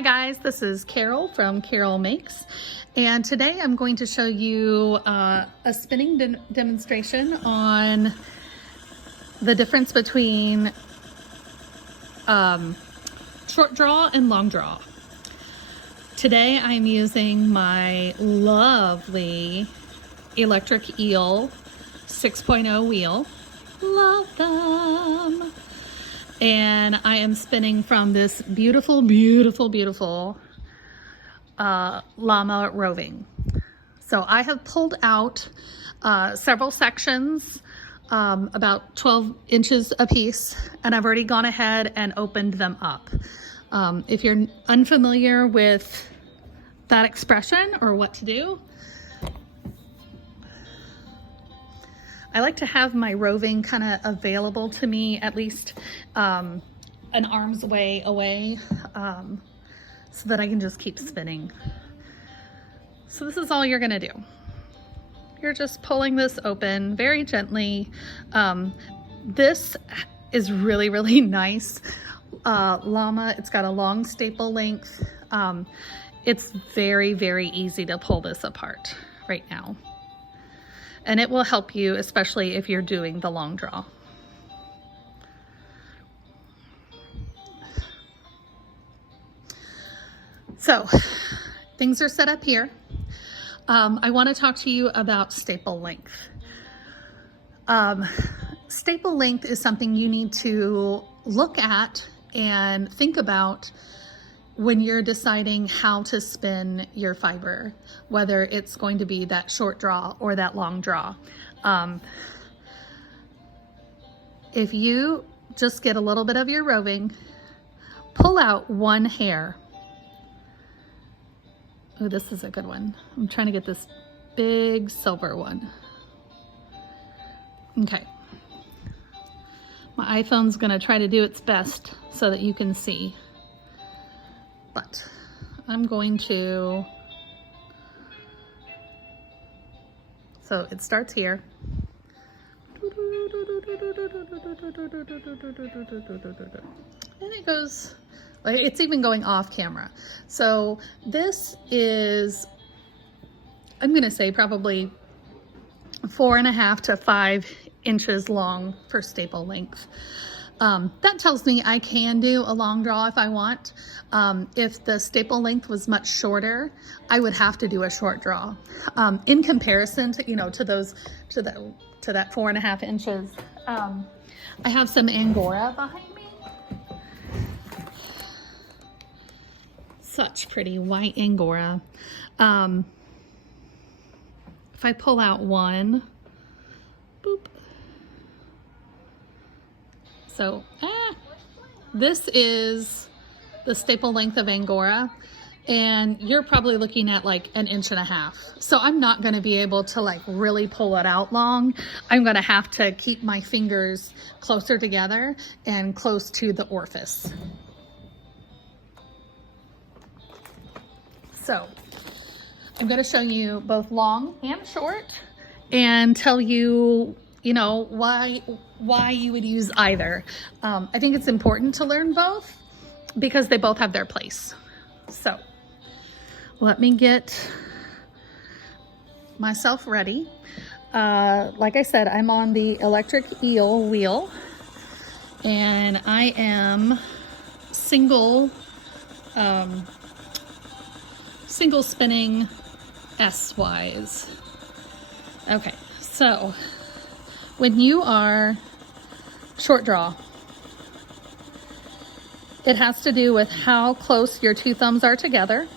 Hi guys, this is Carol from Carol Makes, and today I'm going to show you a spinning demonstration on the difference between short draw and long draw. Today I'm using my lovely Electric Eel 6.0 wheel. Love them. And I am spinning from this beautiful, beautiful, beautiful llama roving. So I have pulled out several sections, about 12 inches a piece, and I've already gone ahead and opened them up. If you're unfamiliar with that expression or what to do, I like to have my roving kind of available to me at least an arm's way away, so that I can just keep spinning. So this is all you're gonna do. You're just pulling this open very gently. This is really, really nice llama. It's got a long staple length. It's very, very easy to pull this apart right now. And it will help you, especially if you're doing the long draw. So things are set up here. I want to talk to you about staple length. Staple length is something you need to look at and think about when you're deciding how to spin your fiber, whether it's going to be that short draw or that long draw. If you just get a little bit of your roving, pull out one hair. Oh, this is a good one. I'm trying to get this big silver one. Okay. My iPhone's gonna try to do its best so that you can see. But I'm going to, so it starts here. And it goes, it's even going off camera. So this is, I'm gonna say probably 4.5 to 5 inches long for staple length. That tells me I can do a long draw if I want. If the staple length was much shorter, I would have to do a short draw. In comparison to, to that 4.5 inches, I have some Angora behind me. Such pretty white Angora. If I pull out one, boop. So, this is the staple length of Angora, and you're probably looking at like 1.5 inches. So I'm not going to be able to like really pull it out long. I'm going to have to keep my fingers closer together and close to the orifice. So I'm going to show you both long and short and tell you, why you would use either. I think it's important to learn both because they both have their place. So let me get myself ready. Like I said, I'm on the Electric Eel wheel, and I am single spinning S-wise. Okay, so when you are short draw, it has to do with how close your two thumbs are together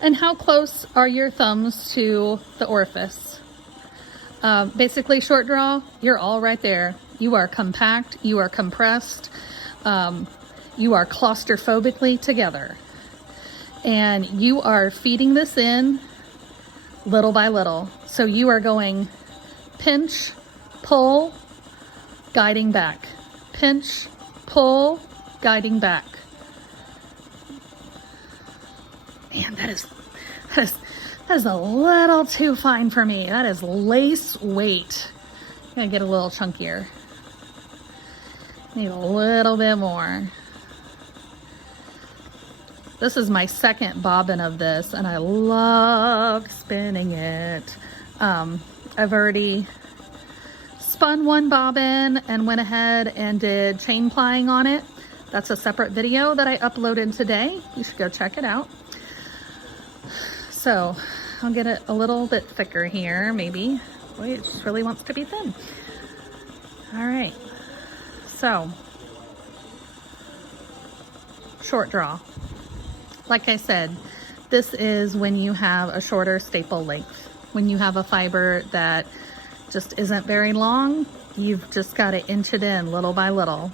and how close are your thumbs to the orifice. Basically, short draw, you're all right there. You are compact, you are compressed, you are claustrophobically together. And you are feeding this in little by little. So you are going pinch, pull, guiding back. Pinch, pull, guiding back. Man, that is a little too fine for me. That is lace weight. I'm gonna get a little chunkier. Need a little bit more. This is my second bobbin of this, and I love spinning it. I've already spun one bobbin and went ahead and did chain plying on it. That's a separate video that I uploaded today. You should go check it out. So I'll get it a little bit thicker here, maybe. Boy, it just really wants to be thin. All right, so short draw. Like I said, this is when you have a shorter staple length. When you have a fiber that just isn't very long, you've just got to inch it in little by little.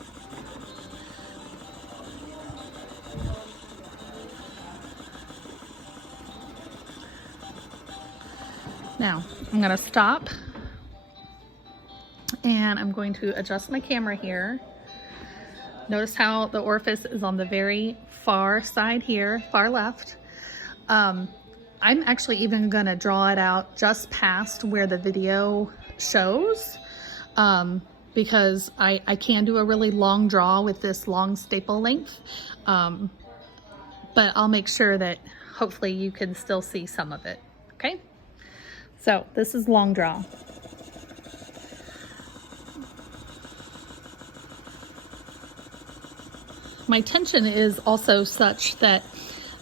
Now, I'm going to stop and I'm going to adjust my camera here. Notice how the orifice is on the very far side here, far left. I'm actually even going to draw it out just past where the video shows, because I can do a really long draw with this long staple length, but I'll make sure that hopefully you can still see some of it. Okay, so this is long draw. My tension is also such that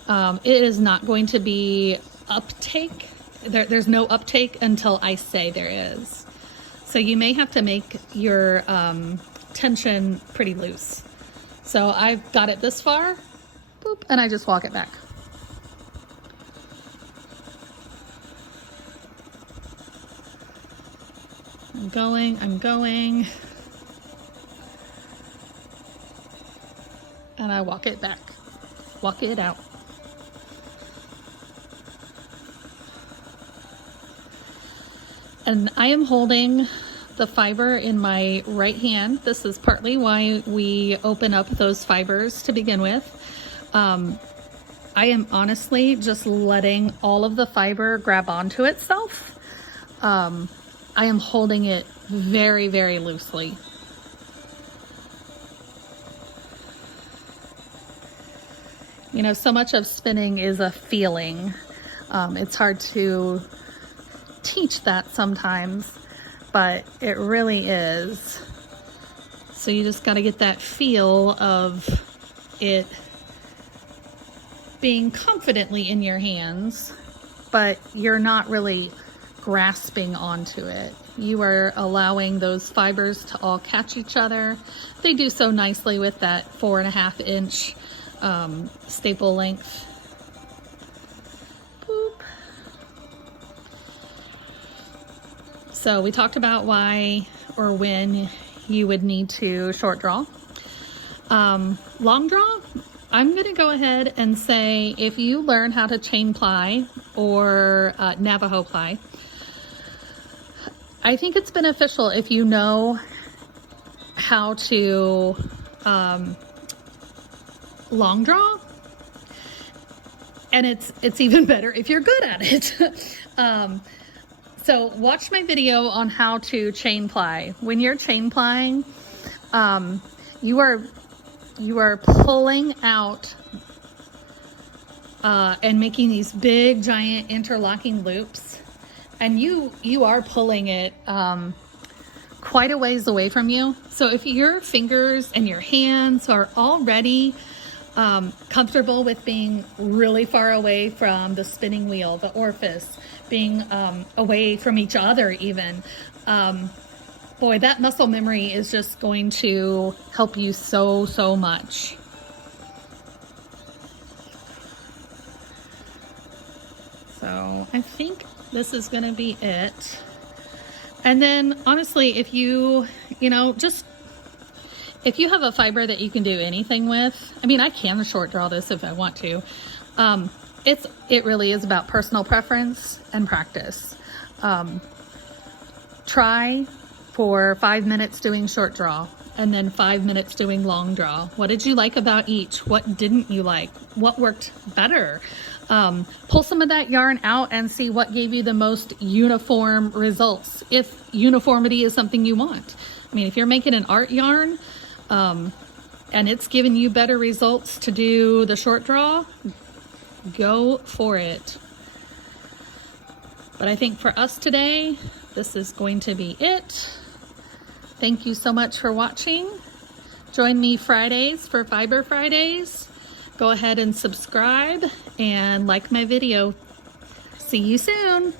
it is not going to be uptake. There's no uptake until I say there is. So you may have to make your tension pretty loose. So I've got it this far, boop, and I just walk it back. I'm going. And I walk it back, walk it out. And I am holding the fiber in my right hand. This is partly why we open up those fibers to begin with. I am honestly just letting all of the fiber grab onto itself. I am holding it very, very loosely. You know, so much of spinning is a feeling. It's hard to teach that sometimes, but it really is. So you just got to get that feel of it being confidently in your hands, but you're not really grasping onto it. You are allowing those fibers to all catch each other. They do so nicely with that 4.5 inch staple length. Boop. So we talked about why or when you would need to short draw. Long draw, I'm going to go ahead and say if you learn how to chain ply or Navajo ply, I think it's beneficial if you know how to long draw, and it's even better if you're good at it. So watch my video on how to chain ply. When you're chain plying, you are pulling out and making these big giant interlocking loops, and you are pulling it quite a ways away from you. So if your fingers and your hands are already comfortable with being really far away from the spinning wheel, the orifice, being away from each other even, boy, that muscle memory is just going to help you so much. So I think this is going to be it. And then honestly, if you have a fiber that you can do anything with, I mean, I can short draw this if I want to. It really is about personal preference and practice. Try for 5 minutes doing short draw and then 5 minutes doing long draw. What did you like about each? What didn't you like? What worked better? Pull some of that yarn out and see what gave you the most uniform results, if uniformity is something you want. I mean, if you're making an art yarn, and it's giving you better results to do the short draw, go for it. But I think for us today, this is going to be it. Thank you so much for watching. Join me Fridays for Fiber Fridays. Go ahead and subscribe and like my video. See you soon.